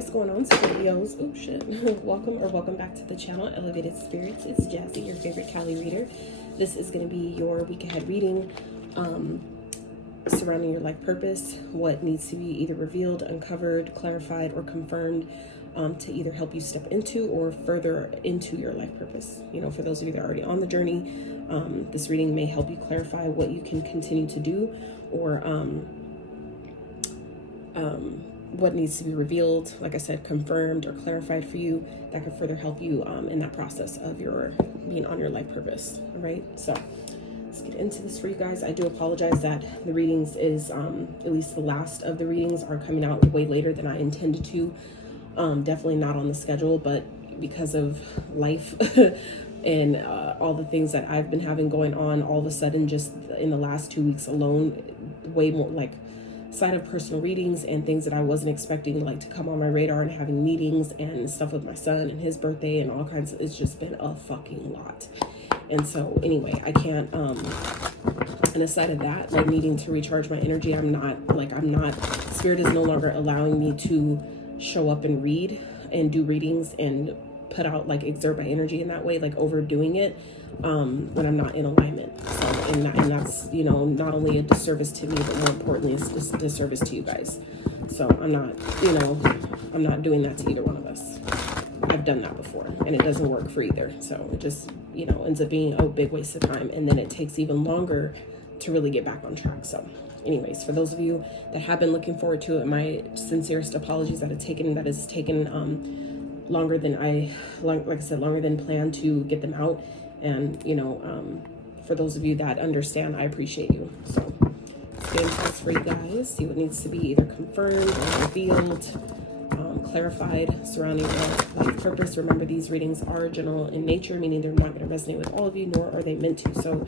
is going on, Scorpios? Oh shit. welcome back to the channel, Elevated Spirits. It's Jazzy, your favorite Cali reader. This is going to be your week ahead reading surrounding your life purpose, what needs to be either revealed, uncovered, clarified, or confirmed to either help you step into or further into your life purpose. You know, for those of you that are already on the journey, this reading may help you clarify what you can continue to do, or what needs to be revealed, like I said, confirmed or clarified for you, that could further help you in that process of your being on your life purpose. All right, so let's get into this for you guys. I do apologize that the readings is at least the last of the readings are coming out way later than I intended to. Definitely not on the schedule, but because of life and all the things that I've been having going on, all of a sudden, just in the last 2 weeks alone, way more like side of personal readings and things that I wasn't expecting like to come on my radar, and having meetings and stuff with my son and his birthday and all kinds of, it's just been a fucking lot. And so anyway, I can't and aside of that, like needing to recharge my energy, I'm not spirit is no longer allowing me to show up and read and do readings and put out, like, exert my energy in that way, like overdoing it when I'm not in alignment. So and that's, you know, not only a disservice to me, but more importantly, it's a disservice to you guys. So I'm not, you know, I'm not doing that to either one of us. I've done that before and it doesn't work for either. So it just, you know, ends up being a big waste of time, and then it takes even longer to really get back on track. So anyways, for those of you that have been looking forward to it, my sincerest apologies that it's taken longer than like I said, longer than planned to get them out. And, you know, for those of you that understand, I appreciate you. So let's get into this for you guys, see what needs to be either confirmed or revealed, clarified surrounding your life purpose. Remember, these readings are general in nature, meaning they're not going to resonate with all of you, nor are they meant to. So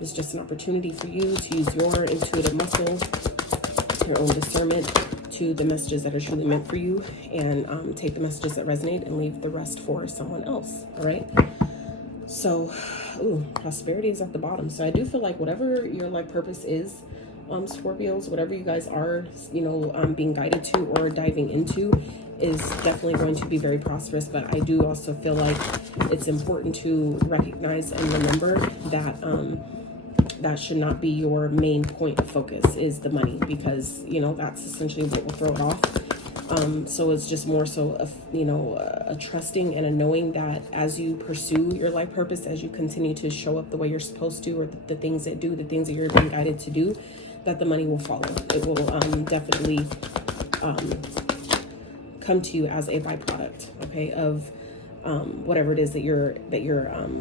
it's just an opportunity for you to use your intuitive muscle, your own discernment, to the messages that are truly meant for you, and take the messages that resonate and leave the rest for someone else. All right. So, prosperity is at the bottom. So I do feel like whatever your life purpose is, Scorpios, whatever you guys are, you know, being guided to or diving into, is definitely going to be very prosperous. But I do also feel like it's important to recognize and remember that that should not be your main point of focus, is the money, because, you know, that's essentially what will throw it off. So it's just more so a trusting and a knowing that as you pursue your life purpose, as you continue to show up the way you're supposed to, or the things that you're being guided to do, that the money will follow. It will definitely come to you as a byproduct, okay, of whatever it is that you're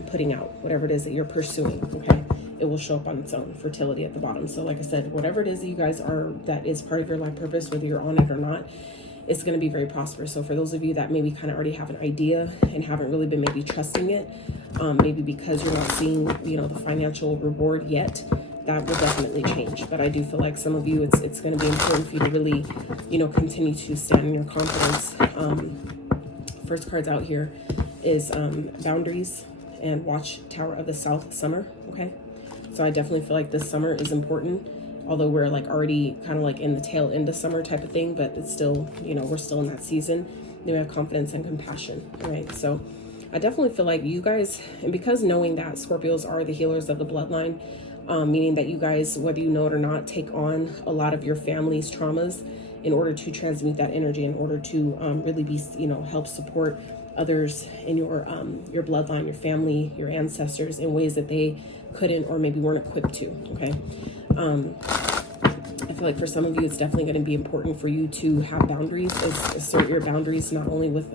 putting out, whatever it is that you're pursuing, okay. It will show up on its own. Fertility at the bottom. So like I said, whatever it is that you guys are, that is part of your life purpose, whether you're on it or not, it's going to be very prosperous. So for those of you that maybe kind of already have an idea and haven't really been maybe trusting it, maybe because you're not seeing, you know, the financial reward yet, that will definitely change. But I do feel like some of you, it's going to be important for you to really, you know, continue to stand in your confidence. First cards out here is boundaries and Watchtower of the South, summer. Okay. So I definitely feel like this summer is important, although we're like already kind of like in the tail end of summer type of thing, but it's still, you know, we're still in that season. Then we have confidence and compassion. All right. So I definitely feel like you guys, and because knowing that Scorpios are the healers of the bloodline, meaning that you guys, whether you know it or not, take on a lot of your family's traumas in order to transmute that energy, in order to really be, you know, help support others in your bloodline, your family, your ancestors, in ways that they couldn't or maybe weren't equipped to. Okay. I feel like for some of you, it's definitely going to be important for you to have boundaries, assert your boundaries, not only with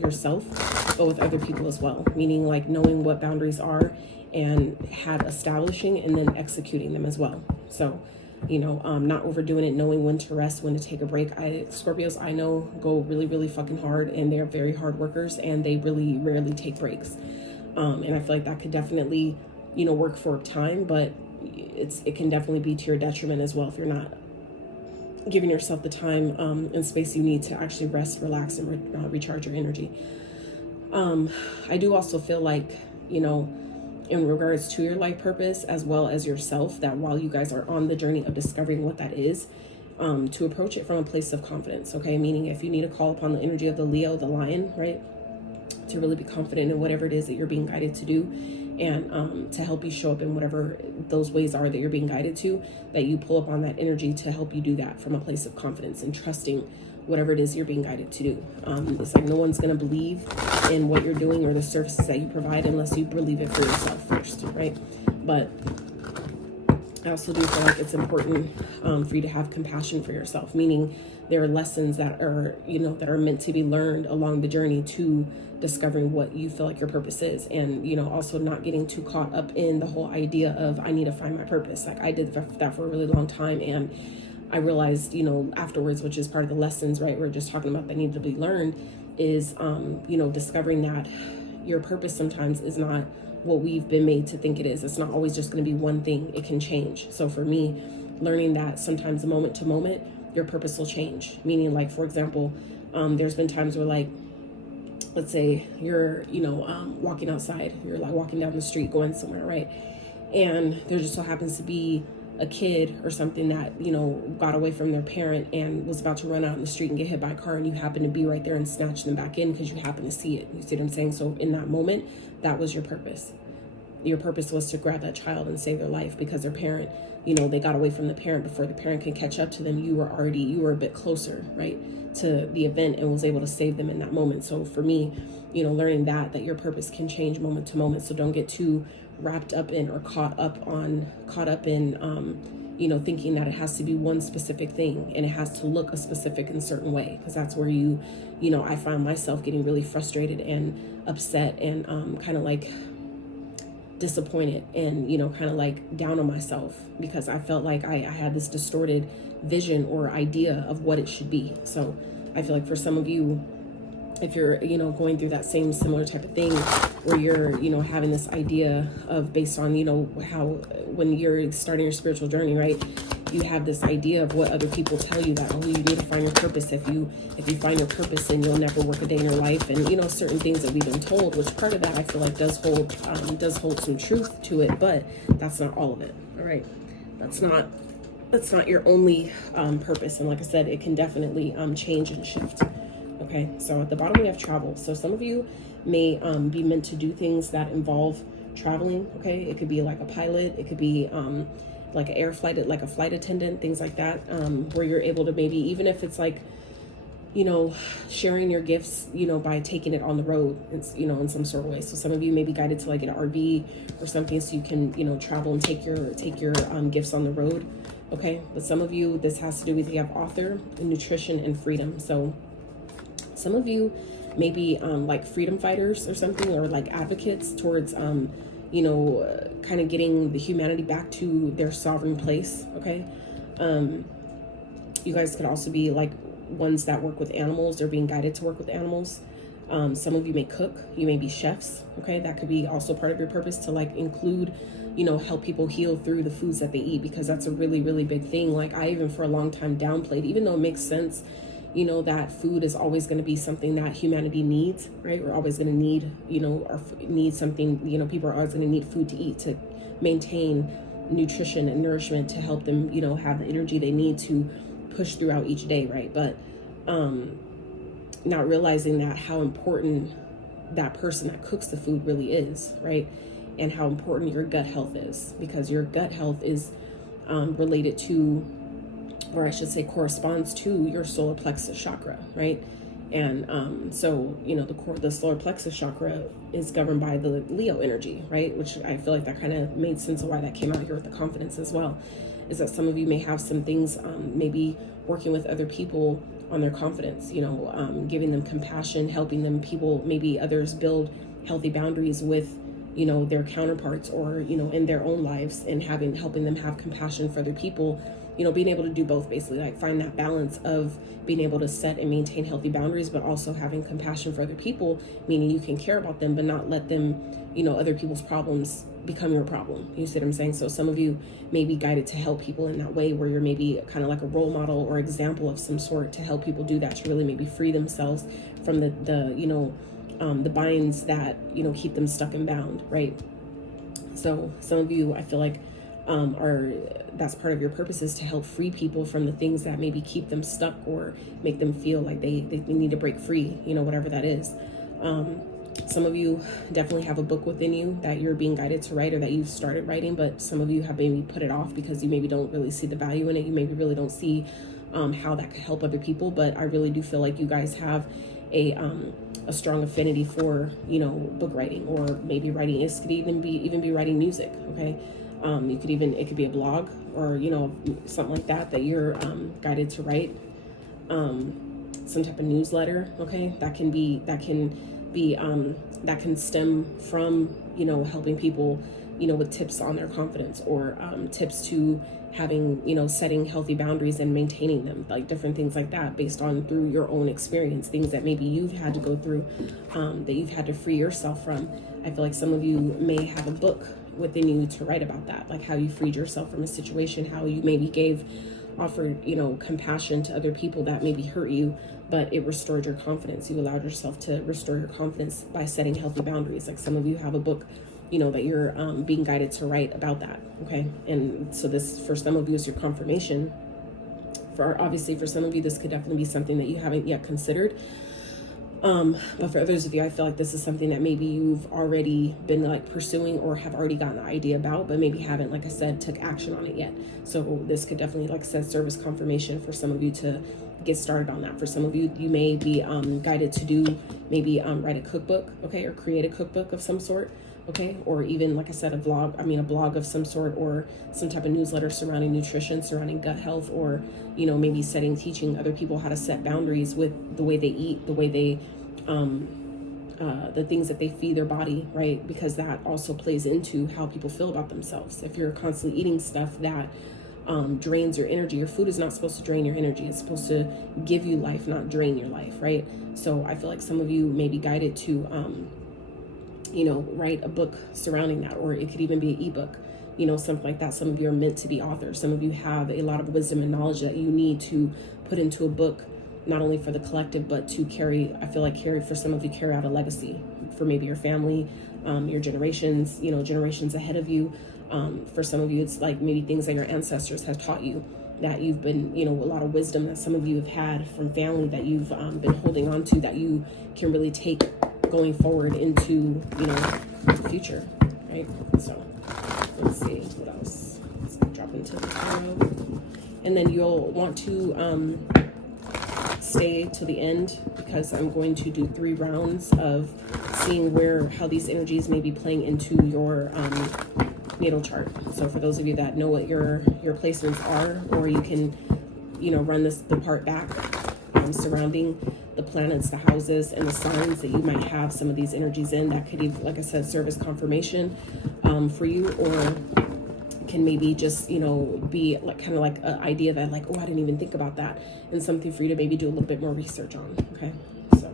yourself, but with other people as well. Meaning like knowing what boundaries are and establishing and then executing them as well. So, you know, not overdoing it, knowing when to rest, when to take a break. Scorpios, I know, go really, really fucking hard, and they're very hard workers, and they really rarely take breaks. And I feel like that could definitely, you know, work for a time, but it can definitely be to your detriment as well if you're not giving yourself the time and space you need to actually rest, relax, and recharge your energy. I do also feel like, you know, in regards to your life purpose as well as yourself, that while you guys are on the journey of discovering what that is, to approach it from a place of confidence, okay? Meaning if you need to call upon the energy of the Leo, the lion, right? To really be confident in whatever it is that you're being guided to do, and to help you show up in whatever those ways are that you're being guided to, that you pull upon that energy to help you do that from a place of confidence and trusting whatever it is you're being guided to do. It's like no one's going to believe in what you're doing or the services that you provide unless you believe it for yourself first, right? But I also do feel like it's important for you to have compassion for yourself, meaning there are lessons that are, that are meant to be learned along the journey to discovering what you feel like your purpose is. And, also not getting too caught up in the whole idea of, I need to find my purpose. Like I did that for a really long time. And I realized, afterwards, which is part of the lessons, right, we're just talking about that need to be learned, is, discovering that your purpose sometimes is not what we've been made to think it is. It's not always just going to be one thing. It can change. So for me, learning that sometimes moment to moment, your purpose will change. Meaning, like, for example, there's been times where, like, let's say you're, walking outside, you're like walking down the street, going somewhere, right? And there just so happens to be a kid or something that, got away from their parent and was about to run out in the street and get hit by a car, and you happen to be right there and snatch them back in because you happen to see it. You see what I'm saying? So in that moment, that was your purpose. Your purpose was to grab that child and save their life because their parent, they got away from the parent before the parent could catch up to them. You were a bit closer, right, to the event and was able to save them in that moment. So for me, learning that your purpose can change moment to moment. So don't get too wrapped up in or caught up in, thinking that it has to be one specific thing and it has to look a specific and certain way. Because that's where I found myself getting really frustrated and upset and kind of like disappointed and, kind of like down on myself because I felt like I had this distorted vision or idea of what it should be. So I feel like for some of you, if you're, going through that same similar type of thing where you're, having this idea of based on, how when you're starting your spiritual journey, right, you have this idea of what other people tell you that, you need to find your purpose. If you find your purpose, then you'll never work a day in your life. And, certain things that we've been told, which part of that I feel like does hold some truth to it, but that's not all of it. All right. That's not your only purpose. And like I said, it can definitely change and shift. Okay, so at the bottom we have travel. So some of you may be meant to do things that involve traveling. Okay, it could be like a pilot, it could be like an air flight, like a flight attendant, things like that, where you're able to maybe, even if it's like, sharing your gifts, by taking it on the road, it's, in some sort of way. So some of you may be guided to like an RV or something so you can, travel and take your gifts on the road. Okay, but some of you, this has to do with, you have author, nutrition, and freedom. So some of you may be like freedom fighters or something, or like advocates towards, kind of getting the humanity back to their sovereign place. Okay. You guys could also be like ones that work with animals or being guided to work with animals. Some of you may cook, you may be chefs. Okay. That could be also part of your purpose to like include, help people heal through the foods that they eat, because that's a really, really big thing. Like I even for a long time downplayed, even though it makes sense, that food is always going to be something that humanity needs, right? We're always going to need, or need something, people are always going to need food to eat to maintain nutrition and nourishment to help them, have the energy they need to push throughout each day, right? But not realizing that how important that person that cooks the food really is, right? And how important your gut health is, because your gut health is related to, or I should say corresponds to, your solar plexus chakra, right? And so, the solar plexus chakra is governed by the Leo energy, right? Which I feel like that kind of made sense of why that came out here with the confidence as well, is that some of you may have some things, maybe working with other people on their confidence, giving them compassion, helping them, maybe others build healthy boundaries with, their counterparts or, in their own lives, and helping them have compassion for other people, being able to do both, basically, like find that balance of being able to set and maintain healthy boundaries, but also having compassion for other people, meaning you can care about them, but not let them, other people's problems become your problem. You see what I'm saying? So some of you may be guided to help people in that way, where you're maybe kind of like a role model or example of some sort to help people do that, to really maybe free themselves from the binds that, keep them stuck and bound, right? So some of you, I feel like, that's part of your purpose, is to help free people from the things that maybe keep them stuck or make them feel like they need to break free, you know, whatever that is. Some of you definitely have a book within you that you're being guided to write, or that you've started writing, but some of you have maybe put it off because you maybe don't really see the value in it. You maybe really don't see how that could help other people. But I really do feel like you guys have a strong affinity for, you know, book writing, or maybe writing. It could even be writing music. Okay. You could even, it could be a blog, or, you know, something like that you're guided to write. Some type of newsletter. Okay. That can stem from, you know, helping people, you know, with tips on their confidence, or tips to having, you know, setting healthy boundaries and maintaining them, like different things like that, based on through your own experience, things that maybe you've had to go through, that you've had to free yourself from. I feel like some of you may have a book within you to write about that, like how you freed yourself from a situation, how you maybe offered, you know, compassion to other people that maybe hurt you, but it restored your confidence. You allowed yourself to restore your confidence by setting healthy boundaries. Like some of you have a book, you know, that you're being guided to write about that. Okay. And so this, for some of you, is your confirmation. Obviously for some of you, this could definitely be something that you haven't yet considered. But for others of you, I feel like this is something that maybe you've already been like pursuing, or have already gotten an idea about, but maybe haven't, like I said, took action on it yet. So this could definitely, like I said, serve as confirmation for some of you to get started on that. For some of you, you may be guided to do maybe write a cookbook, okay, or create a cookbook of some sort, okay, or even, like I said, a blog of some sort, or some type of newsletter surrounding nutrition, surrounding gut health, or, you know, maybe teaching other people how to set boundaries with the way they eat, the way they the things that they feed their body, right? Because that also plays into how people feel about themselves. If you're constantly eating stuff that drains your energy, your food is not supposed to drain your energy. It's supposed to give you life, not drain your life, right? So I feel like some of you may be guided to, you know, write a book surrounding that, or it could even be an ebook, you know, something like that. Some of you are meant to be authors. Some of you have a lot of wisdom and knowledge that you need to put into a book, not only for the collective, but to for some of you, carry out a legacy for maybe your family, your generations, you know, generations ahead of you. For some of you, it's like maybe things that your ancestors have taught you, that you've been, you know, a lot of wisdom that some of you have had from family that you've been holding on to, that you can really take going forward into, you know, the future, right? So let's see what else. Let's drop into the tarot. And then you'll want to stay to the end, because I'm going to do 3 rounds of seeing how these energies may be playing into your natal chart. So for those of you that know what your placements are, or you can, you know, run the part back surrounding the planets, the houses, and the signs that you might have some of these energies in, that could even, like I said, serve as confirmation for you, or can maybe just, you know, be like kind of like an idea that, like, oh, I didn't even think about that, and something for you to maybe do a little bit more research on. Okay, so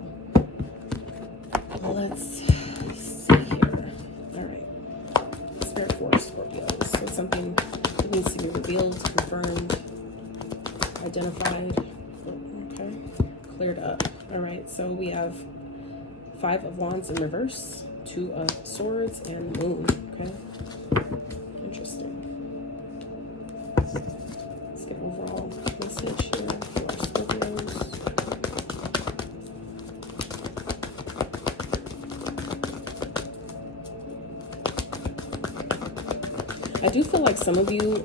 let's see here. All right, Spirit for Scorpio. So something that needs to be revealed, confirmed, identified. Okay, cleared up. All right, so we have 5 of Wands in reverse, 2 of Swords, and Moon. Okay, interesting. Let's get overall message here for our Scorpios. I do feel like some of you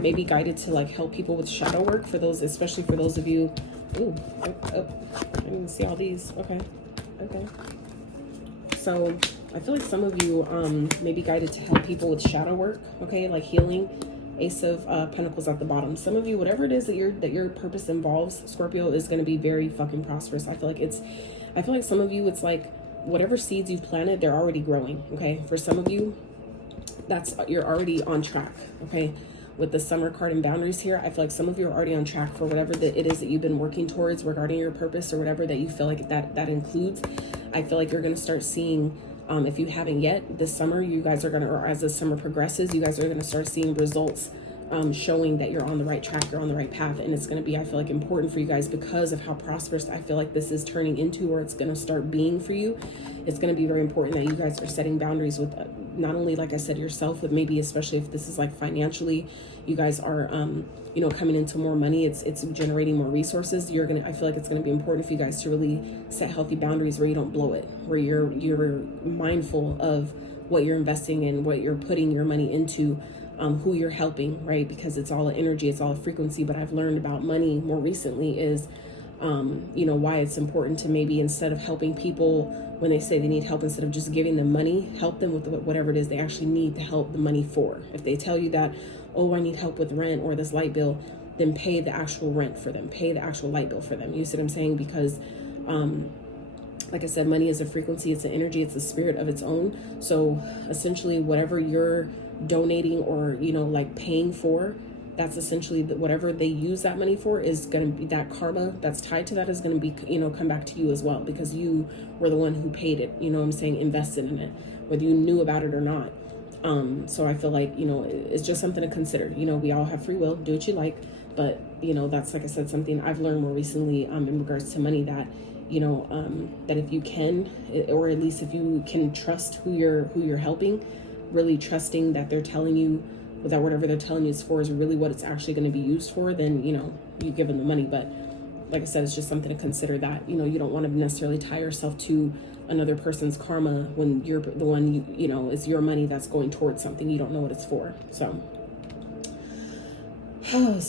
may be guided to like help people with shadow work, for those, especially for those of you. Ooh, I didn't see all these. Okay. So I feel like some of you may be guided to help people with shadow work. Okay, like healing. Ace of Pentacles at the bottom. Some of you, whatever it is that your purpose involves, Scorpio, is going to be very fucking prosperous. I feel like some of you, it's like whatever seeds you've planted, they're already growing. Okay, for some of you, you're already on track. Okay, with the Summer card and boundaries here, I feel like some of you are already on track for whatever it is that you've been working towards regarding your purpose, or whatever that you feel like that includes. I feel like you're going to start seeing, if you haven't yet, this summer, you guys are going to, or as the summer progresses, you guys are going to start seeing results showing that you're on the right track, you're on the right path. And it's going to be, I feel like, important for you guys because of how prosperous I feel like this is turning into, or it's going to start being for you. It's going to be very important that you guys are setting boundaries with not only, like I said, yourself, but maybe especially if this is like financially, you guys are, you know, coming into more money, it's generating more resources. I feel like it's going to be important for you guys to really set healthy boundaries where you don't blow it, where you're mindful of what you're investing in, what you're putting your money into, who you're helping, right? Because it's all energy, it's all a frequency. But I've learned about money more recently is, you know, why it's important to maybe, instead of helping people when they say they need help, instead of just giving them money, help them with whatever it is they actually need the help, the money for. If they tell you that, oh, I need help with rent or this light bill, then pay the actual rent for them, pay the actual light bill for them. You see what I'm saying? Because, like I said, money is a frequency, it's an energy, it's a spirit of its own. So essentially whatever you're donating or, you know, like paying for, that's essentially whatever they use that money for is going to be, that karma that's tied to that is going to be, you know, come back to you as well, because you were the one who paid it, you know what I'm saying, invested in it, whether you knew about it or not. So I feel like, you know, it's just something to consider. You know, we all have free will, do what you like, but, you know, that's, like I said, something I've learned more recently, in regards to money, that, you know, that if you can, or at least if you can trust who you're helping, really trusting that they're telling you that whatever they're telling you is for is really what it's actually going to be used for, then, you know, you give them the money. But like I said, it's just something to consider, that, you know, you don't want to necessarily tie yourself to another person's karma when you're the one, you know, it's your money that's going towards something you don't know what it's for. So I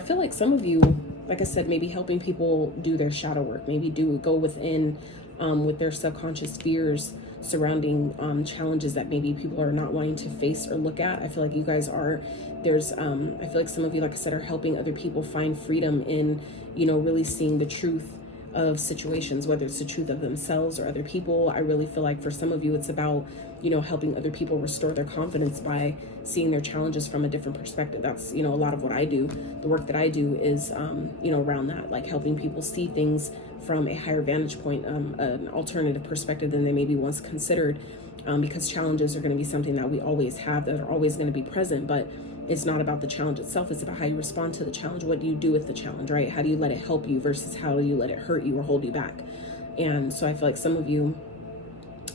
feel like some of you, like I said, maybe helping people do their shadow work, maybe go within with their subconscious fears surrounding challenges that maybe people are not wanting to face or look at. I feel like you guys are, I feel like some of you, like I said, are helping other people find freedom in, you know, really seeing the truth of situations, whether it's the truth of themselves or other people. I really feel like for some of you, it's about, you know, helping other people restore their confidence by seeing their challenges from a different perspective. That's, you know, a lot of what I do. The work that I do is, you know, around that, like helping people see things from a higher vantage point, an alternative perspective than they maybe once considered, because challenges are going to be something that we always have, that are always going to be present. But it's not about the challenge itself, it's about how you respond to the challenge. What do you do with the challenge, right? How do you let it help you versus how do you let it hurt you or hold you back? And so I feel like some of you,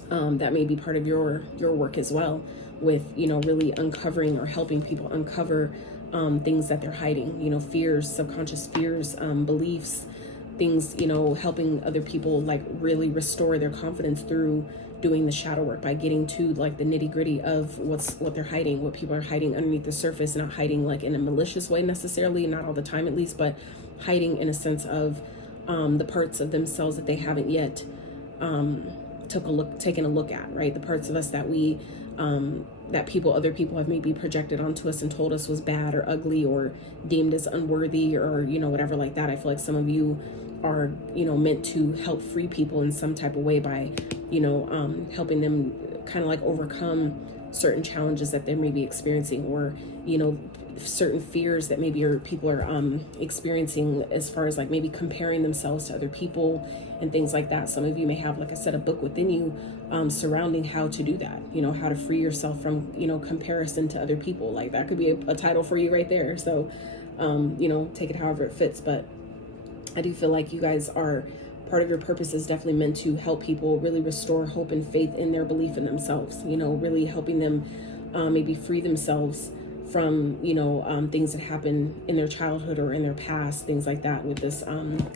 that may be part of your work as well, with, you know, really uncovering or helping people uncover things that they're hiding, you know, fears, subconscious fears, beliefs, things, you know, helping other people like really restore their confidence through doing the shadow work, by getting to like the nitty gritty of what they're hiding, what people are hiding underneath the surface, not hiding like in a malicious way necessarily, not all the time at least, but hiding in a sense of the parts of themselves that they haven't yet taken a look at, right? The parts of us that we that other people have maybe projected onto us and told us was bad or ugly or deemed as unworthy or, you know, whatever like that. I feel like some of you are, you know, meant to help free people in some type of way by, you know, helping them kind of like overcome certain challenges that they may be experiencing, or, you know, certain fears that maybe people are experiencing, as far as like maybe comparing themselves to other people and things like that. Some of you may have, like I said, a book within you surrounding how to do that, you know, how to free yourself from, you know, comparison to other people. Like that could be a title for you right there. So, you know, take it however it fits. But I do feel like you guys are, part of your purpose is definitely meant to help people really restore hope and faith in their belief in themselves, you know, really helping them maybe free themselves from, you know, things that happen in their childhood or in their past, things like that. With this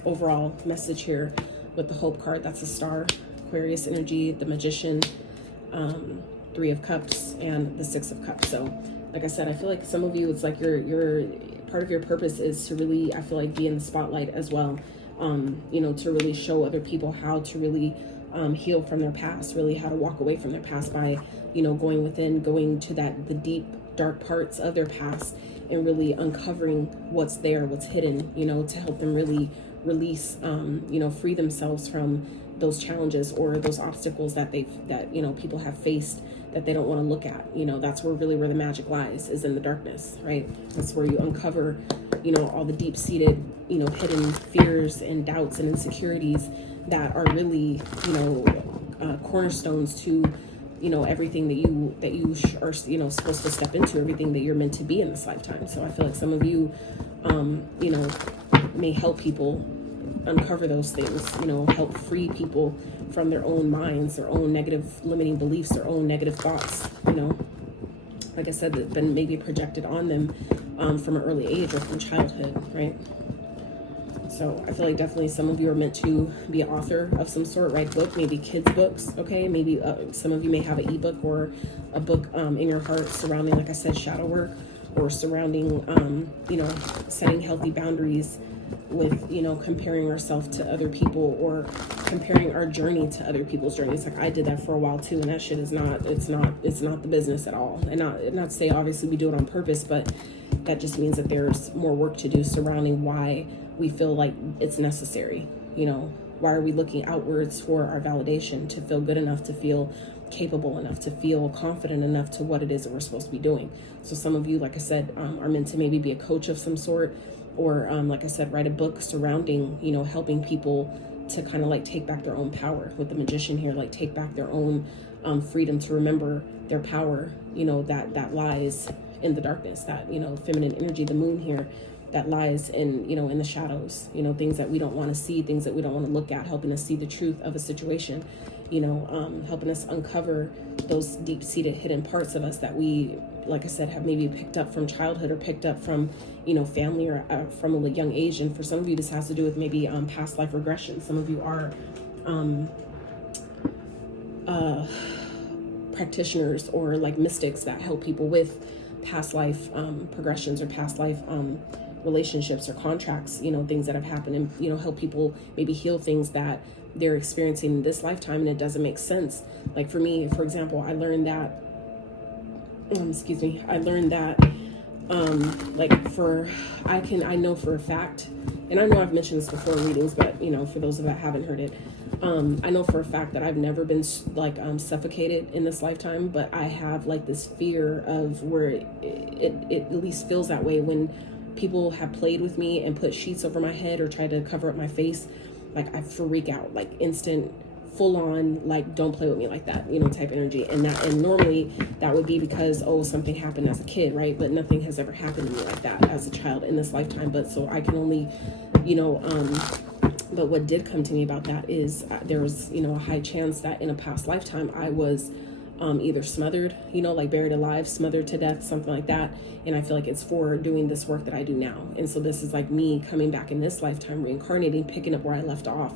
overall message here with the Hope card, that's a star, Aquarius energy, the Magician, Three of Cups, and the Six of Cups. So like I said, I feel like some of you, it's like your part of your purpose is to really, I feel like, be in the spotlight as well, you know, to really show other people how to really heal from their past, really how to walk away from their past by, you know, going within, going to the deep dark parts of their past and really uncovering what's there, what's hidden, you know, to help them really release, you know, free themselves from those challenges or those obstacles that you know, people have faced that they don't want to look at. You know, that's where the magic lies, is in the darkness, right? That's where you uncover, you know, all the deep-seated, you know, hidden fears and doubts and insecurities that are really, you know, cornerstones to, you know, everything that you are, you know, supposed to step into, everything that you're meant to be in this lifetime. So I feel like some of you, you know, may help people uncover those things, you know, help free people from their own minds, their own negative limiting beliefs, their own negative thoughts, you know, like I said, that been maybe projected on them from an early age or from childhood, right? So I feel like definitely some of you are meant to be an author of some sort, write a book, maybe kids books, okay? Maybe some of you may have an ebook or a book in your heart surrounding, like I said, shadow work, or surrounding, you know, setting healthy boundaries with, you know, comparing ourselves to other people or comparing our journey to other people's journeys. Like I did that for a while too, and that shit is not, it's not the business at all. And not to say obviously we do it on purpose, but that just means that there's more work to do surrounding why we feel like it's necessary. You know, why are we looking outwards for our validation, to feel good enough, to feel capable enough, to feel confident enough to what it is that we're supposed to be doing. So some of you, like I said, are meant to maybe be a coach of some sort, or like I said, write a book surrounding, you know, helping people to kind of like take back their own power. With the Magician here, like take back their own freedom, to remember their power, you know, that lies in the darkness, that, you know, feminine energy, the moon here, that lies in, you know, in the shadows, you know, things that we don't want to see, things that we don't want to look at, helping us see the truth of a situation, you know, helping us uncover those deep-seated hidden parts of us that we, like I said, have maybe picked up from childhood or picked up from, you know, family or from a young age. And for some of you, this has to do with maybe past life regression. Some of you are practitioners or like mystics that help people with past life progressions or past life relationships or contracts, you know, things that have happened, and, you know, help people maybe heal things that they're experiencing in this lifetime and it doesn't make sense. Like for me, for example, I learned that I know for a fact, and I know I've mentioned this before in readings, but, you know, for those of that haven't heard it, I know for a fact that I've never been like suffocated in this lifetime, but I have like this fear of where it at least feels that way when people have played with me and put sheets over my head or tried to cover up my face. Like I freak out, like instant, full on, like don't play with me like that, you know, type energy. And normally that would be because, oh, something happened as a kid, right? But nothing has ever happened to me like that as a child in this lifetime. But so I can only, you know, but what did come to me about that is there was, you know, a high chance that in a past lifetime I was either smothered, you know, like buried alive, smothered to death, something like that. And I feel like it's for doing this work that I do now. And so this is like me coming back in this lifetime, reincarnating, picking up where I left off,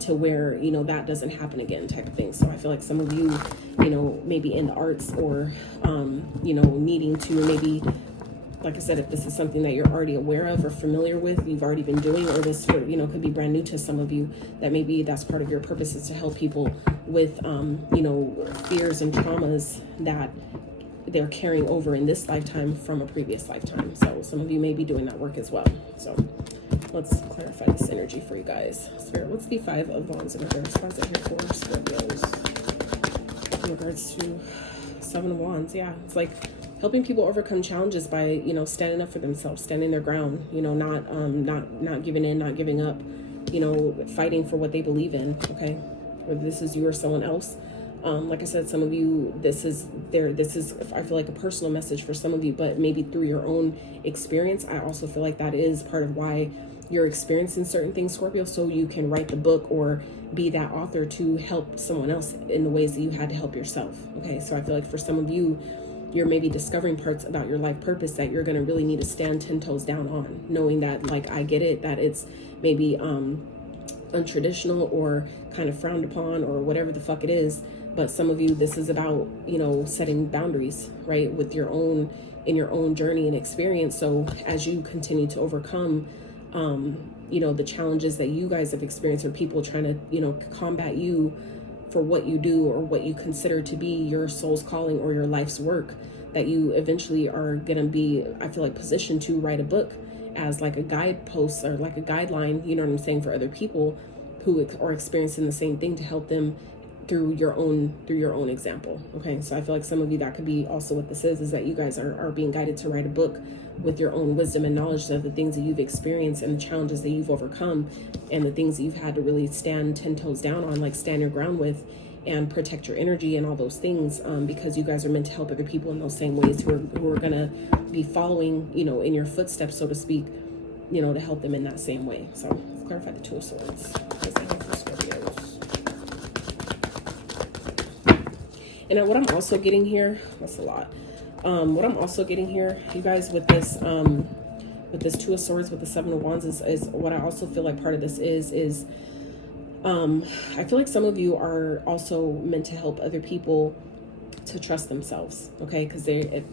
to where, you know, that doesn't happen again, type of thing. So I feel like some of you, you know, maybe in the arts or, you know, needing to maybe, like I said, if this is something that you're already aware of or familiar with, you've already been doing, or this, you know, could be brand new to some of you, that maybe that's part of your purpose, is to help people with, you know, fears and traumas that they're carrying over in this lifetime from a previous lifetime. So some of you may be doing that work as well. So let's clarify this energy for you guys. Spirit, what's the 5 of Wands in reverse? Why is it here for Scorpios in regards to 7 of Wands? Yeah, it's like helping people overcome challenges by, you know, standing up for themselves, standing their ground, you know, not giving in, not giving up, you know, fighting for what they believe in, okay? Whether this is you or someone else. Like I said, some of you, this is, I feel like a personal message for some of you, but maybe through your own experience, I also feel like that is part of why you're experiencing certain things, Scorpio, so you can write the book or be that author to help someone else in the ways that you had to help yourself, okay? So I feel like for some of you, you're maybe discovering parts about your life purpose that you're going to really need to stand 10 toes down on, knowing that, like, I get it, that it's maybe untraditional or kind of frowned upon or whatever the fuck it is. But some of you, this is about, you know, setting boundaries, right, with your own, in your own journey and experience. So as you continue to overcome, you know, the challenges that you guys have experienced, or people trying to, you know, combat you for what you do or what you consider to be your soul's calling or your life's work, that you eventually are going to be, I feel like, positioned to write a book as like a guidepost or like a guideline, you know what I'm saying, for other people who are experiencing the same thing, to help them through your own example. Okay, so I feel like some of you, that could be also what this is that you guys are being guided to write a book with your own wisdom and knowledge of the things that you've experienced and the challenges that you've overcome and the things that you've had to really stand 10 toes down on, like stand your ground with and protect your energy and all those things, because you guys are meant to help other people in those same ways who are going to be following, you know, in your footsteps, so to speak, you know, to help them in that same way. So let's clarify the Two of Swords. What is that here for Scorpios? And what I'm also getting here, that's a lot. What I'm also getting here, you guys, with this Two of Swords, with the Seven of Wands, is what I also feel like part of this is I feel like some of you are also meant to help other people to trust themselves, okay? Because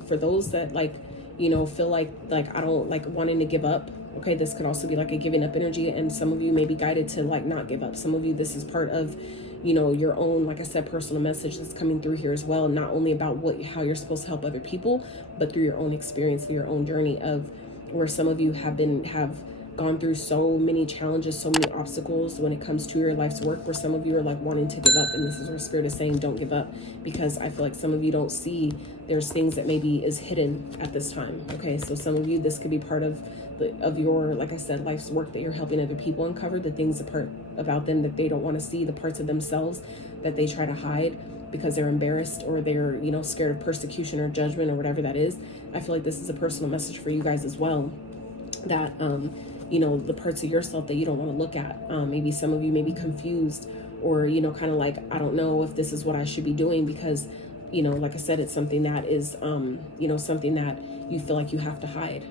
for those that, like, you know, feel like I don't like wanting to give up, okay, this could also be like a giving up energy, and some of you may be guided to like not give up. Some of you, this is part of, you know, your own, like I said, personal message that's coming through here as well, not only about how you're supposed to help other people, but through your own experience, through your own journey of where some of you have gone through so many challenges, so many obstacles when it comes to your life's work, where some of you are like wanting to give up, and this is where Spirit is saying don't give up, because I feel like some of you don't see there's things that maybe is hidden at this time, okay? So some of you, this could be part of your, like I said, life's work that you're helping other people uncover, the things about them that they don't want to see, the parts of themselves that they try to hide because they're embarrassed, or they're, you know, scared of persecution or judgment or whatever that is. I feel like this is a personal message for you guys as well, that you know, the parts of yourself that you don't want to look at. Maybe some of you may be confused, or, you know, kind of like, I don't know if this is what I should be doing, because, you know, like I said, it's something that is, you know, something that you feel like you have to hide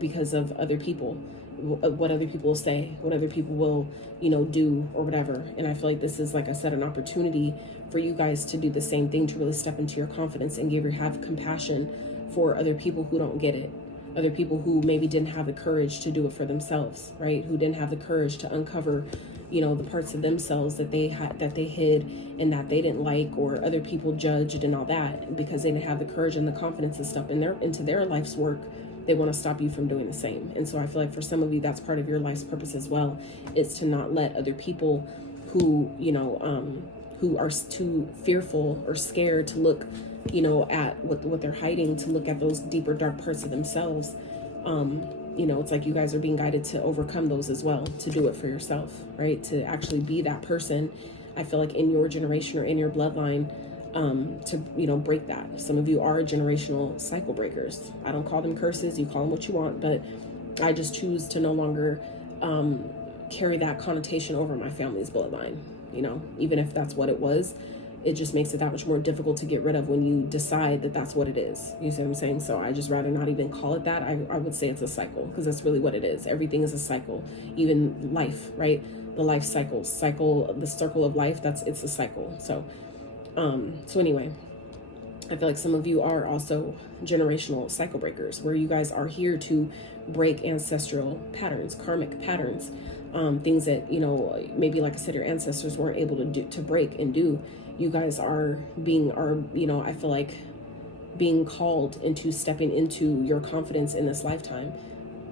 because of other people, what other people will say, what other people will, you know, do or whatever. And I feel like this is, like I said, an opportunity for you guys to do the same thing, to really step into your confidence and have compassion for other people who don't get it. Other people who maybe didn't have the courage to do it for themselves, right? Who didn't have the courage to uncover, you know, the parts of themselves that they hid and that they didn't like, or other people judged and all that, because they didn't have the courage and the confidence and stuff into their life's work. They want to stop you from doing the same. And so I feel like for some of you, that's part of your life's purpose as well, is to not let other people who, you know, who are too fearful or scared to look, you know, at what they're hiding, to look at those deeper, dark parts of themselves. You know, it's like you guys are being guided to overcome those as well, to do it for yourself, right? To actually be that person, I feel like, in your generation or in your bloodline, to, you know, break that. Some of you are generational cycle breakers. I don't call them curses, you call them what you want, but I just choose to no longer carry that connotation over my family's bloodline. You know, even if that's what it was, it just makes it that much more difficult to get rid of when you decide that that's what it is. You see what I'm saying? So I just rather not even call it that. I would say it's a cycle, because that's really what it is. Everything is a cycle, even life, right? The life cycle, the circle of life, it's a cycle. So, so anyway, I feel like some of you are also generational cycle breakers, where you guys are here to break ancestral patterns, karmic patterns, things that, you know, maybe, like I said, your ancestors weren't able to break and do. You guys are, you know, I feel like being called into stepping into your confidence in this lifetime,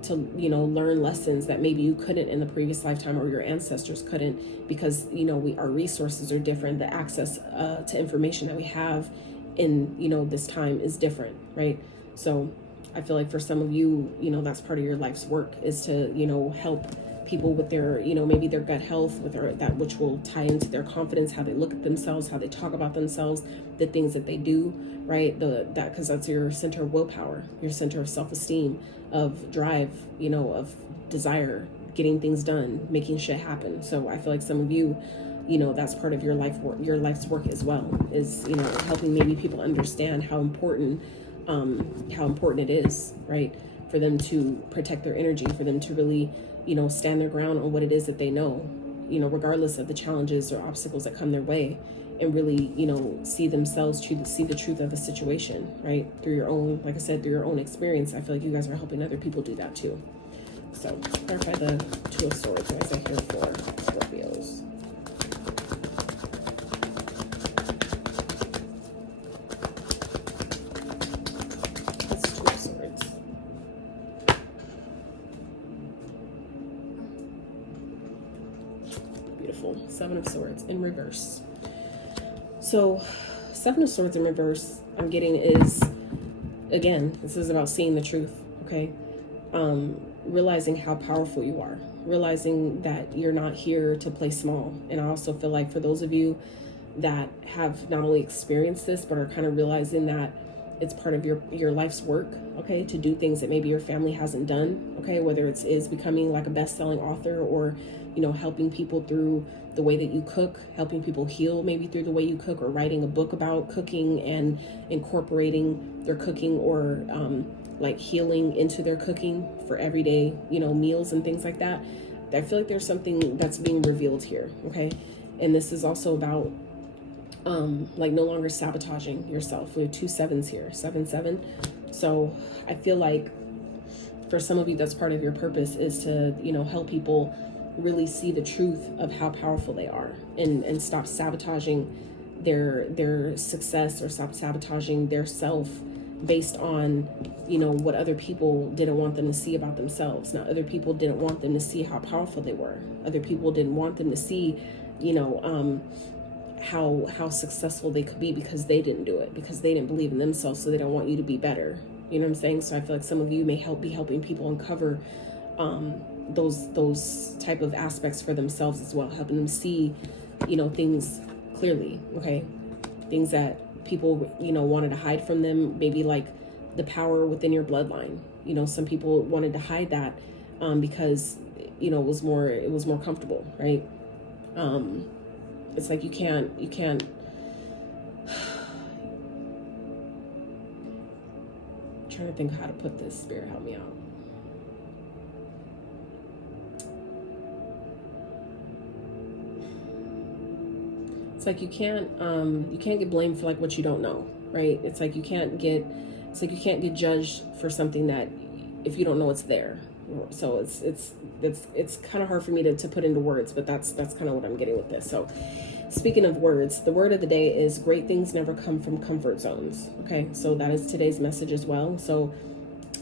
to, you know, learn lessons that maybe you couldn't in the previous lifetime, or your ancestors couldn't, because, you know, our resources are different. The access to information that we have in, you know, this time is different, right? So I feel like for some of you, you know, that's part of your life's work, is to, you know, help people with their, you know, maybe their gut health, with that which will tie into their confidence, how they look at themselves, how they talk about themselves, the things that they do, right? Because that's your center of willpower, your center of self-esteem, of drive, you know, of desire, getting things done, making shit happen. So I feel like some of you, you know, that's part of your life's work as well, is, you know, helping maybe people understand how important it is, right, for them to protect their energy, for them to really, you know, stand their ground on what it is that they know, you know, regardless of the challenges or obstacles that come their way, and really, you know, see themselves, see the truth of the situation, right? Through your own, like I said, through your own experience. I feel like you guys are helping other people do that too. So let's clarify the Two of Swords, what is that here for Scorpios? Seven of Swords in reverse. So Seven of Swords in reverse, I'm getting is, again, this is about seeing the truth, okay? Realizing how powerful you are, realizing that you're not here to play small. And I also feel like for those of you that have not only experienced this, but are kind of realizing that it's part of your life's work, okay, to do things that maybe your family hasn't done, okay, whether is becoming like a best-selling author, or, you know, helping people through the way that you cook, helping people heal maybe through the way you cook, or writing a book about cooking and incorporating their cooking, or like healing into their cooking for everyday, you know, meals and things like that. I feel like there's something that's being revealed here, okay? And this is also about like no longer sabotaging yourself. We have 2 7s here, 7-7. So I feel like for some of you, that's part of your purpose, is to, you know, help people really see the truth of how powerful they are, and stop sabotaging their success, or stop sabotaging their self based on, you know, what other people didn't want them to see about themselves. Now, other people didn't want them to see how powerful they were. Other people didn't want them to see, you know, how successful they could be, because they didn't do it, because they didn't believe in themselves, so they don't want you to be better. You know what I'm saying? So I feel like some of you may be helping people uncover those type of aspects for themselves as well, helping them see, you know, things clearly, okay? Things that people, you know, wanted to hide from them, maybe like the power within your bloodline. You know, some people wanted to hide that because, you know, it was more comfortable, right? It's like you can't I'm trying to think how to put this. Spirit, help me out. It's like you can't get blamed for like what you don't know, right? It's like you can't get judged for something that, if you don't know it's there. So it's kind of hard for me to put into words, but that's kind of what I'm getting with this. So speaking of words, the word of the day is great things never come from comfort zones. Okay, so that is today's message as well. So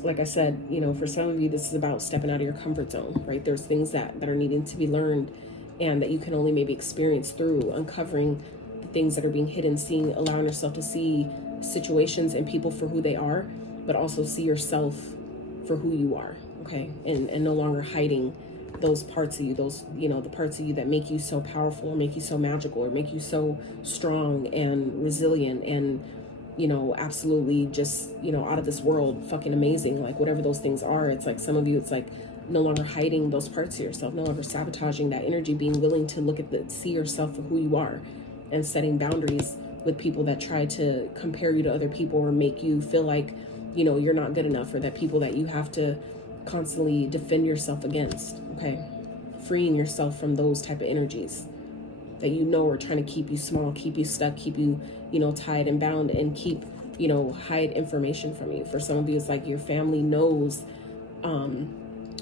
like I said, you know, for some of you, this is about stepping out of your comfort zone, right? There's things that are needing to be learned, and that you can only maybe experience through uncovering the things that are being hidden, seeing, allowing yourself to see situations and people for who they are, but also see yourself for who you are, okay? And no longer hiding those parts of you, those, you know, the parts of you that make you so powerful, or make you so magical, or make you so strong and resilient and, you know, absolutely just, you know, out of this world, fucking amazing. Like whatever those things are, it's like some of you, it's like no longer hiding those parts of yourself, no longer sabotaging that energy, being willing to look at see yourself for who you are, and setting boundaries with people that try to compare you to other people, or make you feel like, you know, you're not good enough, or that people that you have to constantly defend yourself against, okay? Freeing yourself from those type of energies that, you know, are trying to keep you small, keep you stuck, keep you, you know, tied and bound, and keep, you know, hide information from you. For some of you, it's like your family knows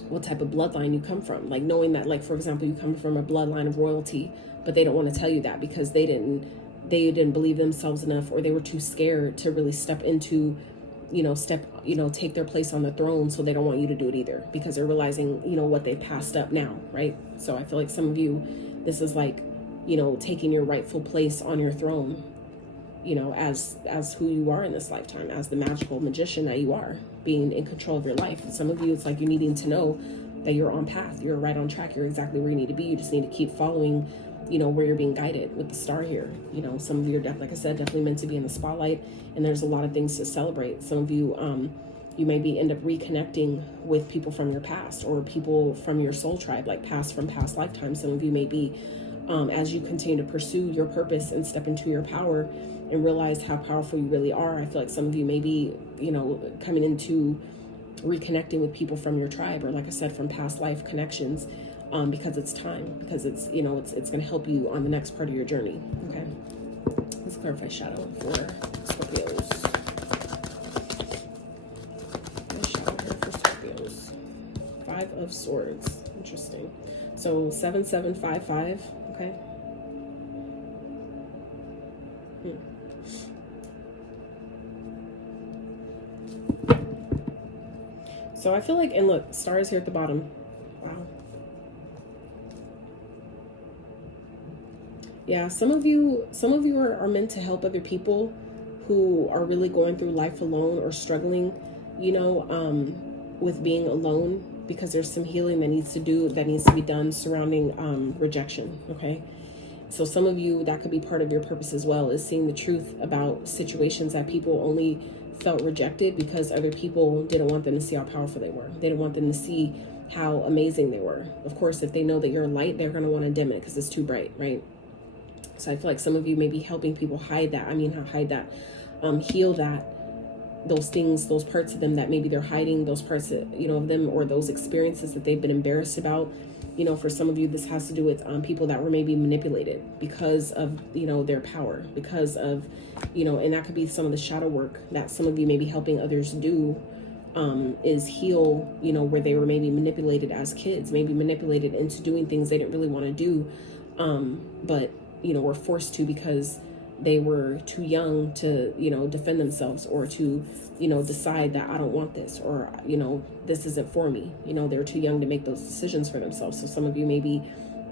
what type of bloodline you come from, like knowing that, like, for example, you come from a bloodline of royalty, but they don't want to tell you that because they didn't believe themselves enough, or they were too scared to really step into, take their place on the throne. So they don't want you to do it either, because they're realizing, you know, what they passed up now, right? So I feel like some of you, this is like, you know, taking your rightful place on your throne, you know, as who you are in this lifetime, as the magical magician that you are, being in control of your life. Some of you, it's like you needing to know that you're on path, you're right on track, you're exactly where you need to be. You just need to keep following, you know, where you're being guided with the star here. You know, some of you are like I said, definitely meant to be in the spotlight, and there's a lot of things to celebrate. Some of you, you maybe end up reconnecting with people from your past, or people from your soul tribe, like from past lifetimes. Some of you may be, as you continue to pursue your purpose and step into your power and realize how powerful you really are. I feel like some of you may be, you know, coming into reconnecting with people from your tribe, or like I said, from past life connections, because it's time, because it's, you know, it's going to help you on the next part of your journey. Okay, let's clarify shadow for Scorpios. Shadow here for Scorpios. 5 of Swords. Interesting. So 7755. Okay. So I feel like, and look, stars here at the bottom. Wow. Yeah, some of you are meant to help other people who are really going through life alone, or struggling, you know, with being alone, because there's some healing that needs to be done surrounding rejection. Okay. So some of you, that could be part of your purpose as well, is seeing the truth about situations that people only felt rejected because other people didn't want them to see how powerful they were. They didn't want them to see how amazing they were. Of course, if they know that you're light, they're going to want to dim it because it's too bright, right? So I feel like some of you may be helping people hide that. I mean, not hide that, heal that, those things, those parts of them that maybe they're hiding, those parts of, you know, of them, or those experiences that they've been embarrassed about. You know, for some of you, this has to do with people that were maybe manipulated because of, you know, their power, because of, you know, and that could be some of the shadow work that some of you may be helping others do, is heal, you know, where they were maybe manipulated as kids, maybe manipulated into doing things they didn't really want to do, but, you know, were forced to because they were too young to, you know, defend themselves, or to, you know, decide that I don't want this, or, you know, this isn't for me. You know, they're too young to make those decisions for themselves. So some of you may be,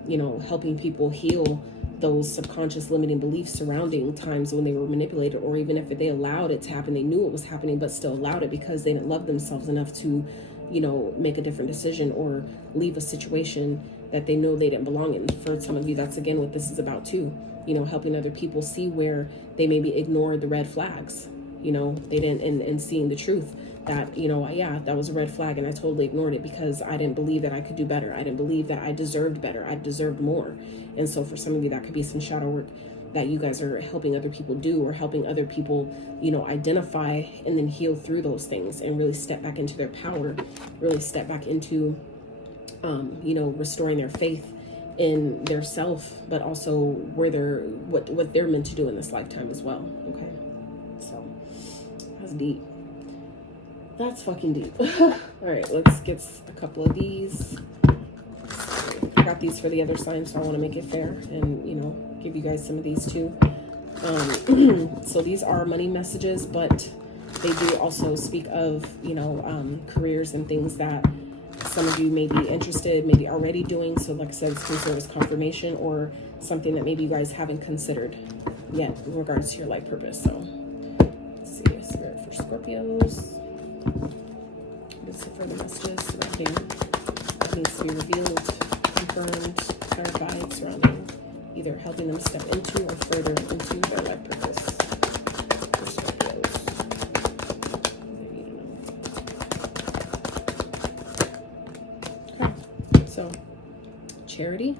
you know, helping people heal those subconscious limiting beliefs surrounding times when they were manipulated, or even if they allowed it to happen, they knew it was happening, but still allowed it because they didn't love themselves enough to, you know, make a different decision or leave a situation that they know they didn't belong in. For some of you, that's again what this is about too. You know, helping other people see where they maybe ignored the red flags. You know, they didn't, and seeing the truth that, you know, yeah, that was a red flag and I totally ignored it because I didn't believe that I could do better. I didn't believe that I deserved better. I deserved more. And so for some of you, that could be some shadow work that you guys are helping other people do, or helping other people, you know, identify and then heal through those things and really step back into their power, really step back into, you know, restoring their faith in their self, but also where they're, what they're meant to do in this lifetime as well. Okay. So that's deep. That's fucking deep. All right, let's get a couple of these. I got these for the other sign, so I want to make it fair and, you know, give you guys some of these too. So these are money messages, but they do also speak of, you know, careers and things that some of you may be interested, maybe already doing. So like I said, it's considered as confirmation, or something that maybe you guys haven't considered yet in regards to your life purpose. So let's see, Spirit for Scorpios. This is for the messages right here. It needs to be revealed, confirmed, clarified, surrounding, either helping them step into or further into their life purpose. For Scorpios. Okay, so charity.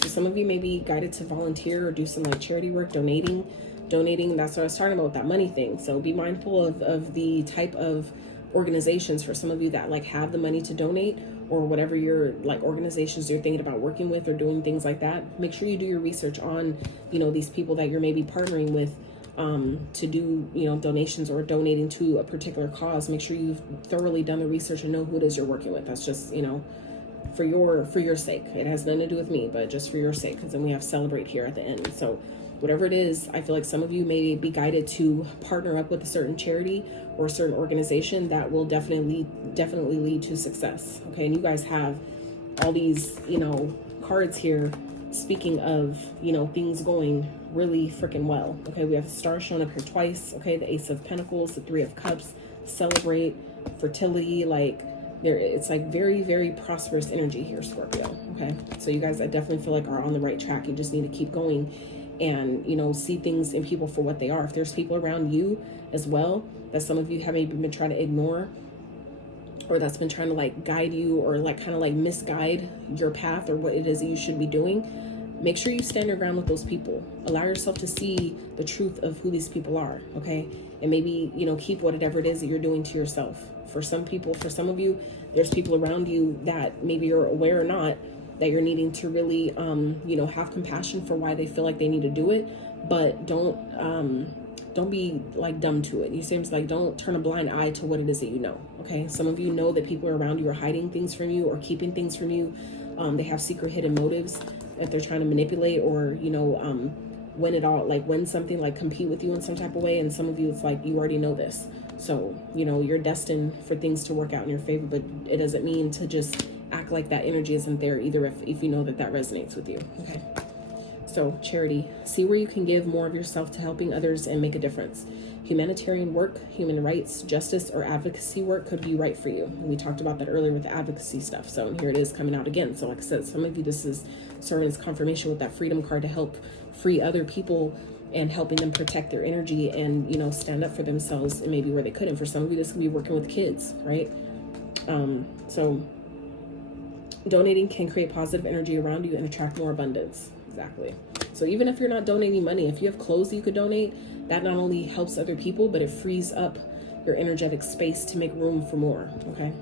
So some of you may be guided to volunteer or do some like charity work, donating. That's what I was talking about with that money thing. So be mindful of the type of organizations, for some of you that like have the money to donate, or whatever your like organizations you're thinking about working with or doing things like that. Make sure you do your research on, you know, these people that you're maybe partnering with to do, you know, donations or donating to a particular cause. Make sure you've thoroughly done the research and know who it is you're working with. That's just, you know, for your sake. It has nothing to do with me, but just for your sake, because then we have celebrate here at the end. So whatever it is, I feel like some of you may be guided to partner up with a certain charity or a certain organization that will definitely lead to success. Okay, and you guys have all these, you know, cards here speaking of, you know, things going really freaking well. Okay, we have the star showing up here twice. Okay, the Ace of Pentacles, the Three of Cups, celebrate, fertility, like there, it's like very, very prosperous energy here, Scorpio. Okay, so you guys, I definitely feel like are on the right track. You just need to keep going and, you know, see things in people for what they are. If there's people around you as well that some of you have maybe been trying to ignore, or that's been trying to like guide you or like kind of like misguide your path or what it is that you should be doing, make sure you stand your ground with those people. Allow yourself to see the truth of who these people are, okay? And maybe, you know, keep whatever it is that you're doing to yourself. For some people, for some of you, there's people around you that maybe you're aware or not that you're needing to really, you know, have compassion for why they feel like they need to do it, but don't be like dumb to it. You seems like don't turn a blind eye to what it is that you know. Okay, some of you know that people around you are hiding things from you or keeping things from you. They have secret hidden motives that they're trying to manipulate, or, you know, when something like compete with you in some type of way. And some of you, it's like you already know this, so you know you're destined for things to work out in your favor. But it doesn't mean to just act like that energy isn't there either, if you know that resonates with you. Okay, so charity, see where you can give more of yourself to helping others and make a difference. Humanitarian work, human rights, justice, or advocacy work could be right for you. And we talked about that earlier with the advocacy stuff. So here it is coming out again. So like I said, some of you, this is serving as confirmation with that freedom card to help free other people and helping them protect their energy and, you know, stand up for themselves and maybe where they couldn't. For some of you, this could be working with kids, right? So donating can create positive energy around you and attract more abundance. Exactly. So even if you're not donating money, if you have clothes you could donate, that not only helps other people, but it frees up your energetic space to make room for more. Okay.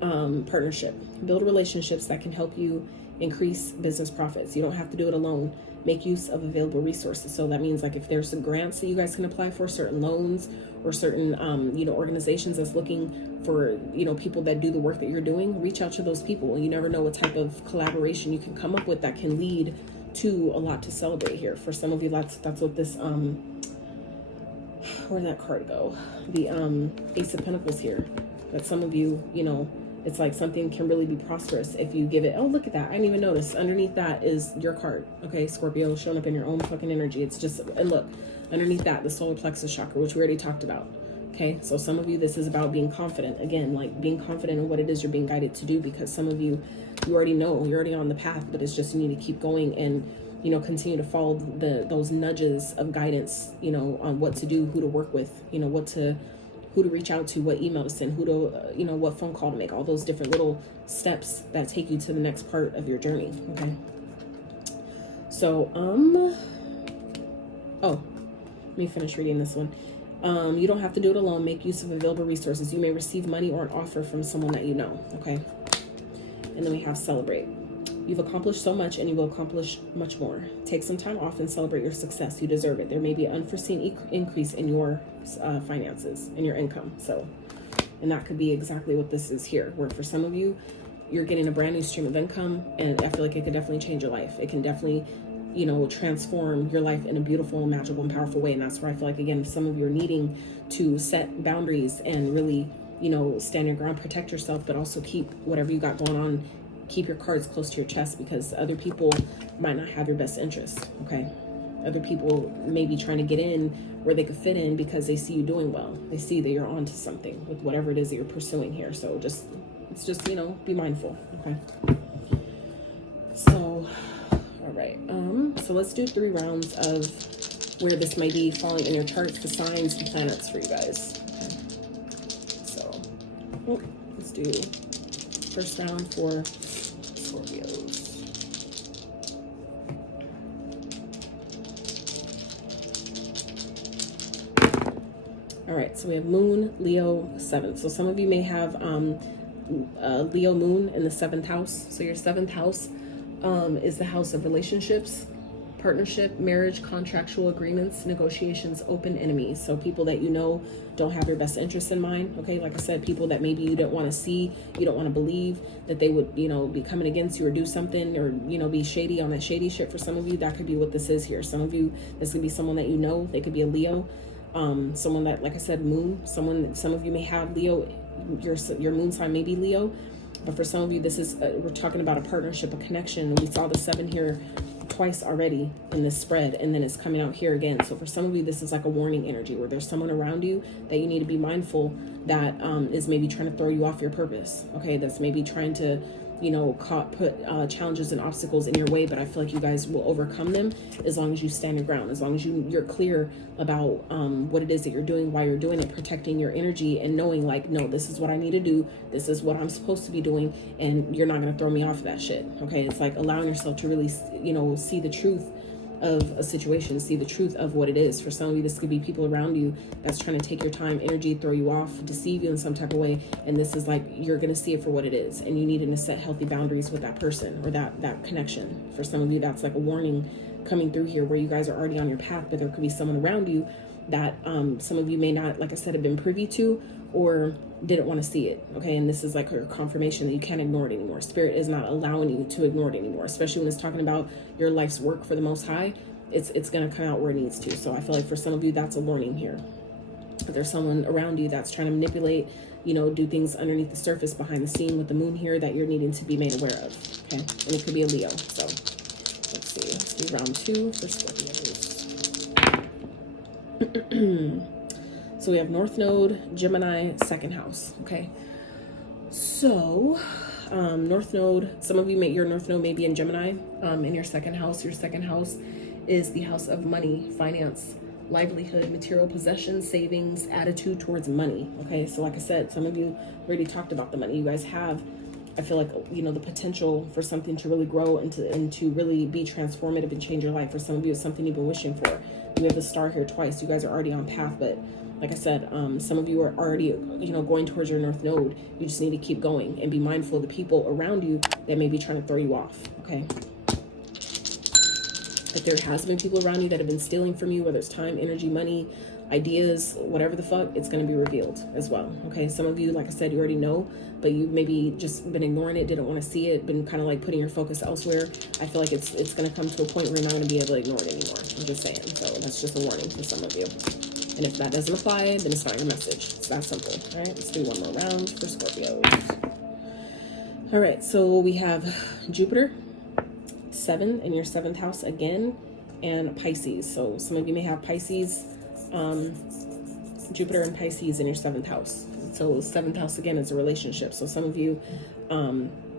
Partnership. Build relationships that can help you increase business profits. You don't have to do it alone. Make use of available resources. So that means like if there's some grants that you guys can apply for, certain loans or certain, you know, organizations that's looking for, you know, people that do the work that you're doing, reach out to those people. You never know what type of collaboration you can come up with that can lead to a lot to celebrate here. For some of you, that's what this, where'd that card go? The Ace of Pentacles here. But some of you, you know, it's like something can really be prosperous if you give it. Oh, look at that. I didn't even notice. Underneath that is your card. Okay, Scorpio, showing up in your own fucking energy. It's just, and look, underneath that, the solar plexus chakra, which we already talked about. Okay, so some of you, this is about being confident. Again, like being confident in what it is you're being guided to do, because some of you, you already know, you're already on the path, but it's just you need to keep going and, you know, continue to follow those nudges of guidance, you know, on what to do, who to work with, you know, who to reach out to, what email to send, who to, you know, what phone call to make, all those different little steps that take you to the next part of your journey. Okay. So, oh, let me finish reading this one. You don't have to do it alone. Make use of available resources. You may receive money or an offer from someone that you know. Okay. And then we have celebrate. You've accomplished so much and you will accomplish much more. Take some time off and celebrate your success. You deserve it. There may be an unforeseen increase in your finances and your income. So, and that could be exactly what this is here, where for some of you, you're getting a brand new stream of income, and I feel like it could definitely change your life. It can definitely, you know, transform your life in a beautiful, magical, and powerful way. And that's where I feel like, again, some of you are needing to set boundaries and really, you know, stand your ground, protect yourself, but also keep whatever you got going on, keep your cards close to your chest, because other people might not have your best interest. Okay. Other people may be trying to get in where they could fit in because they see you doing well. They see that you're onto something with whatever it is that you're pursuing here. So it's just, you know, be mindful. Okay. So, all right. So let's do 3 rounds of where this might be falling in your charts, the signs and planets for you guys. Okay. So, let's do first round for Scorpios. All right, so we have Moon, Leo, 7th. So some of you may have Leo Moon in the 7th house. So your 7th house is the house of relationships, partnership, marriage, contractual agreements, negotiations, open enemies. So people that you know don't have your best interests in mind. Okay, like I said, people that maybe you don't want to see, you don't want to believe that they would, you know, be coming against you or do something, or, you know, be shady on that shady shit. For some of you, that could be what this is here. Some of you, this could be someone that you know. They could be a Leo. Someone that, like I said, Moon, some of you may have Leo, your moon sign may be Leo, but for some of you, this is, we're talking about a partnership, a connection. We saw the 7 here twice already in this spread, and then it's coming out here again. So for some of you, this is like a warning energy where there's someone around you that you need to be mindful that is maybe trying to throw you off your purpose. Okay. That's maybe trying to, you know, put challenges and obstacles in your way, but I feel like you guys will overcome them as long as you stand your ground, as long as you're clear about what it is that you're doing, why you're doing it, protecting your energy, and knowing like, no, this is what I need to do, this is what I'm supposed to be doing, and you're not going to throw me off of that shit. Okay. It's like allowing yourself to really, you know, see the truth of a situation, see the truth of what it is. For some of you, this could be people around you that's trying to take your time, energy, throw you off, deceive you in some type of way, and this is like, you're going to see it for what it is, and you need to set healthy boundaries with that person or that connection. For some of you, that's like a warning coming through here where you guys are already on your path, but there could be someone around you that some of you may not, like I said, have been privy to or didn't want to see it. Okay. And this is like a confirmation that you can't ignore it anymore. Spirit is not allowing you to ignore it anymore, especially when it's talking about your life's work for the Most High. It's going to come out where it needs to. So I feel like for some of you, that's a warning here. But there's someone around you that's trying to manipulate, you know, do things underneath the surface, behind the scene with the moon here that you're needing to be made aware of. Okay. And it could be a Leo. So let's see. Let's do round 2 for Scorpios. So we have North Node, Gemini, second house. Okay. So, North Node, some of you your North Node may be in Gemini, in your second house. Your second house is the house of money, finance, livelihood, material possessions, savings, attitude towards money. Okay. So like I said, some of you already talked about the money. You guys have, I feel like, you know, the potential for something to really grow and to really be transformative and change your life. For some of you, it's something you've been wishing for. We have the star here twice. You guys are already on path, but like I said, some of you are already, you know, going towards your North Node. You just need to keep going and be mindful of the people around you that may be trying to throw you off. Okay. If there has been people around you that have been stealing from you, whether it's time, energy, money, ideas, whatever the fuck, it's going to be revealed as well. Okay. Some of you, like I said, you already know, but you've maybe just been ignoring it, didn't want to see it, been kind of like putting your focus elsewhere. I feel like it's going to come to a point where you're not going to be able to ignore it anymore. I'm just saying. So that's just a warning for some of you. And if that doesn't apply, then it's not your message. It's that simple. All right. Let's do one more round for Scorpios. All right. So we have Jupiter, 7 in your 7th house again, and Pisces. So some of you may have Pisces, Jupiter and Pisces in your 7th house. So 7th house again is a relationship. So some of you,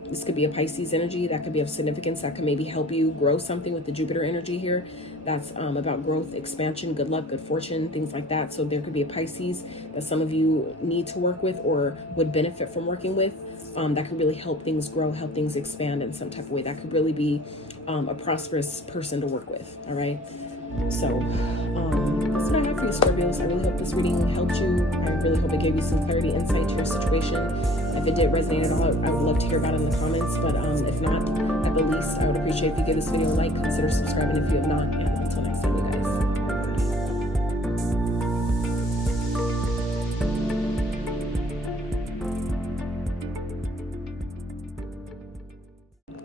this could be a Pisces energy that could be of significance, that could maybe help you grow something with the Jupiter energy here. That's about growth, expansion, good luck, good fortune, things like that. So there could be a Pisces that some of you need to work with or would benefit from working with, that could really help things grow, help things expand in some type of way. That could really be a prosperous person to work with. All right. So that's what I have for you, Scorpios. I really hope this reading helped you. I really hope it gave you some clarity, insight to your situation. If it did resonate at all, I would love to hear about it in the comments. But if not, at the least, I would appreciate if you give this video a like, consider subscribing if you have not, and